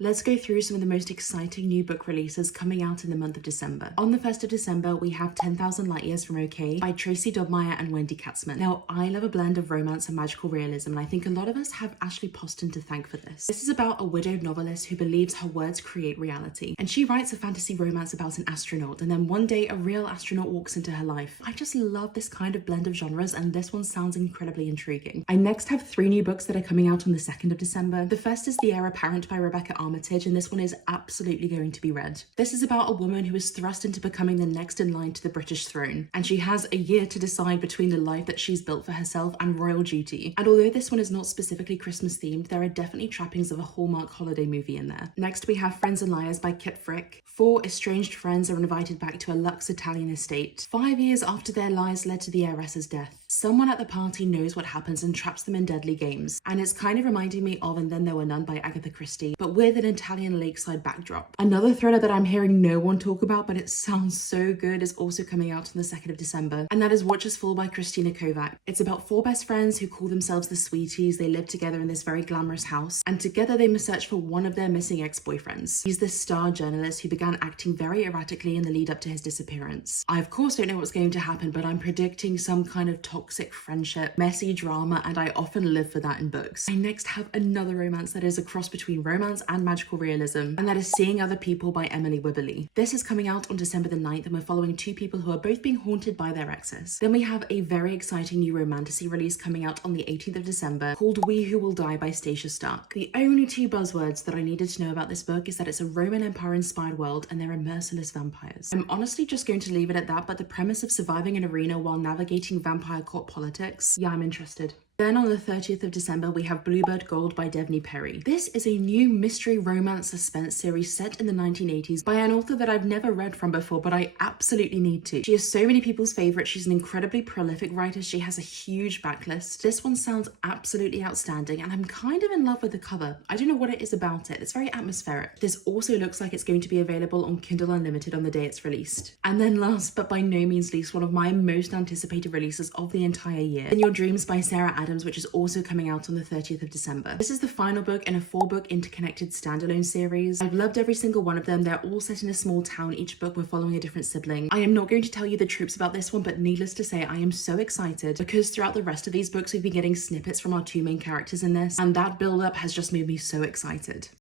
Let's go through some of the most exciting new book releases coming out in the month of December. On the 1st of December, we have 10,000 Light Years from OK by Tracy Dobmeyer and Wendy Katzman. Now, I love a blend of romance and magical realism, and I think a lot of us have Ashley Poston to thank for this. This is about a widowed novelist who believes her words create reality, and she writes a fantasy romance about an astronaut, and then one day a real astronaut walks into her life. I just love this kind of blend of genres, and this one sounds incredibly intriguing. I next have 3 new books that are coming out on the 2nd of December. The first is The Heir Apparent by Rebecca Armitage, and this one is absolutely going to be read. This is about a woman who is thrust into becoming the next in line to the British throne, and she has a year to decide between the life that she's built for herself and royal duty. And although this one is not specifically Christmas themed, there are definitely trappings of a Hallmark holiday movie in there. Next, we have Friends and Liars by Kit Frick. 4 estranged friends are invited back to a luxe Italian estate. 5 years after their lies led to the heiress's death, someone at the party knows what happens and traps them in deadly games. And it's kind of reminding me of And Then There Were None by Agatha Christie, but with an Italian lakeside backdrop. Another thriller that I'm hearing no one talk about, but it sounds so good, is also coming out on the 2nd of December, and that is Watch Us Fall by Christina Kovac. It's about 4 best friends who call themselves the Sweeties. They live together in this very glamorous house, and together they must search for one of their missing ex-boyfriends. He's this star journalist who began acting very erratically in the lead up to his disappearance. I of course don't know what's going to happen, but I'm predicting some kind of toxic friendship, messy drama, and I often live for that in books. I next have another romance that is a cross between romance and magical realism, and that is Seeing Other People by Emily Wibberley. This is coming out on December the 9th, and we're following 2 people who are both being haunted by their exes. Then we have a very exciting new romantasy release coming out on the 18th of December called We Who Will Die by Stacia Stark. The only 2 buzzwords that I needed to know about this book is that it's a Roman Empire inspired world and there are merciless vampires. I'm honestly just going to leave it at that, but the premise of surviving an arena while navigating vampire court politics, yeah, I'm interested. Then on the 30th of December, we have Bluebird Gold by Devney Perry. This is a new mystery romance suspense series set in the 1980s by an author that I've never read from before, but I absolutely need to. She is so many people's favorite. She's an incredibly prolific writer. She has a huge backlist. This one sounds absolutely outstanding, and I'm kind of in love with the cover. I don't know what it is about it. It's very atmospheric. This also looks like it's going to be available on Kindle Unlimited on the day it's released. And then last, but by no means least, one of my most anticipated releases of the entire year, In Your Dreams by Sarah Adams, which is also coming out on the 30th of December. This is the final book in a 4-book interconnected standalone series. I've loved every single one of them. They're all set in a small town. Each book we're following a different sibling. I am not going to tell you the tropes about this one, but needless to say, I am so excited because throughout the rest of these books, we've been getting snippets from our 2 main characters in this, and that build-up has just made me so excited.